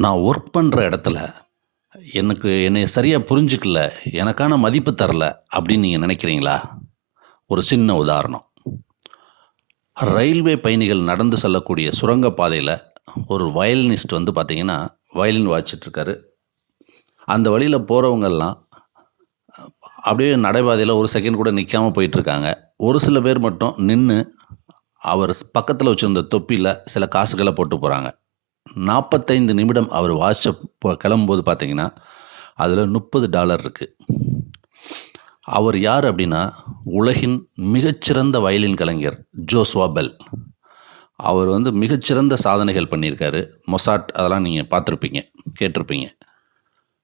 நான் ஒர்க் பண்ணுற இடத்துல என்னைய சரியாக புரிஞ்சுக்கல, எனக்கான மதிப்பு தரல அப்படின்னு நீங்கள் நினைக்கிறீங்களா? ஒரு சின்ன உதாரணம். ரயில்வே பயணிகள் நடந்து செல்லக்கூடிய சுரங்கப்பாதையில ஒரு வயலினிஸ்ட் வந்து பார்த்தீங்கன்னா, வயலின் வாசிச்சுட்ருக்காரு. அந்த வழியில போறவங்கலாம் அப்படியே நடைபாதையில ஒரு செகண்ட் கூட நிக்காம போயிட்டுருக்காங்க. ஒரு சில பேர் மட்டும் நின்னு, அவர் பக்கத்தில வச்சிருந்த தொப்பியில சில காசுகள போட்டு போறாங்க. 45 நிமிடம் அவர் கிளம்பும்போது பார்த்தீங்கன்னா, அதில $30 இருக்கு. அவர் யார் அப்படின்னா, உலகின் மிகச்சிறந்த வயலின் கலைஞர் ஜோஸ்வா பெல். அவர் வந்து மிகச்சிறந்த சாதனைகள் பண்ணியிருக்காரு. மொசாட் அதெல்லாம் நீங்க பார்த்துருப்பீங்க, கேட்டிருப்பீங்க.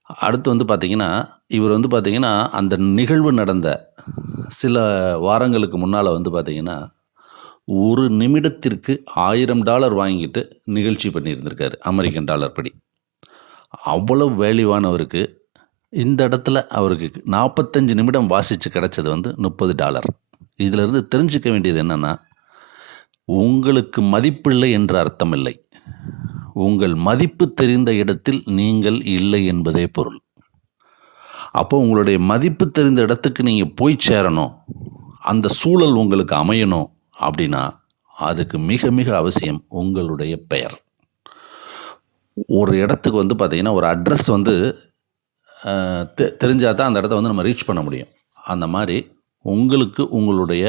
அடுத்து வந்து பார்த்தீங்கன்னா, இவர் வந்து பார்த்தீங்கன்னா, அந்த நிகழ்வு நடந்த சில வாரங்களுக்கு முன்னால வந்து பார்த்தீங்கன்னா, 1 நிமிடத்திற்கு $1000 வாங்கிட்டு நிகழ்ச்சி பண்ணியிருந்திருக்காரு, அமெரிக்கன் டாலர் படி. அவ்வளவு வேல்யூவானவருக்கு, இந்த இடத்துல அவருக்கு 45 நிமிடம் வாசிச்சு கிடைச்சது வந்து $30. இதிலிருந்து தெரிஞ்சுக்க வேண்டியது என்னன்னா, உங்களுக்கு மதிப்பில்லை என்று அர்த்தமில்லை. உங்கள் மதிப்பு தெரிந்த இடத்தில் நீங்கள் இல்லை என்பதே பொருள். அப்போ உங்களுடைய மதிப்பு தெரிந்த இடத்துக்கு நீங்க போய் சேரணும், அந்த சூழல் உங்களுக்கு அமையணும் அப்படின்னா, அதுக்கு மிக மிக அவசியம் உங்களுடைய பெயர். ஒரு இடத்துக்கு வந்து பார்த்தீங்கன்னா, ஒரு அட்ரஸ் வந்து தெரிஞ்சா தான் அந்த இடத்த வந்து நம்ம ரீச் பண்ண முடியும். அந்த மாரி உங்களுக்கு உங்களுடைய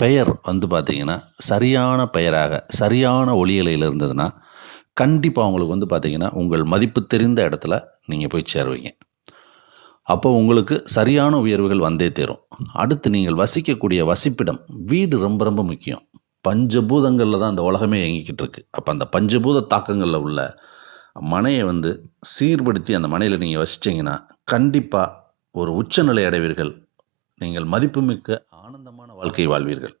பெயர் வந்து பார்த்தீங்கன்னா, சரியான பெயராக, சரியான ஒலியலையில இருந்ததுன்னா, கண்டிப்பா உங்களுக்கு வந்து பார்த்தீங்கன்னா, உங்கள் மதிப்பு தெரிந்த இடத்துல நீங்க போய் சேருவீங்க. அப்போ உங்களுக்கு சரியான உயர்வுகள் வந்தே தீரும். அடுத்து நீங்கள் வசிக்கக்கூடிய வசிப்பிடம், வீடு ரொம்ப ரொம்ப முக்கியம். பஞ்சபூதங்கள்ல தான் இந்த உலகமே இயங்கிக்கிட்டு இருக்கு. அப்ப அந்த பஞ்சபூத தாக்கங்கள்ல உள்ள மனைய வந்து சீர்படுத்தி அந்த மனையில நீங்க வசிச்சீங்கன்னா, கண்டிப்பா ஒரு உச்சநிலை அடைவீர்கள். நீங்கள் மதிப்புமிக்க ஆனந்தமான வாழ்க்கை வாழ்வீர்கள்.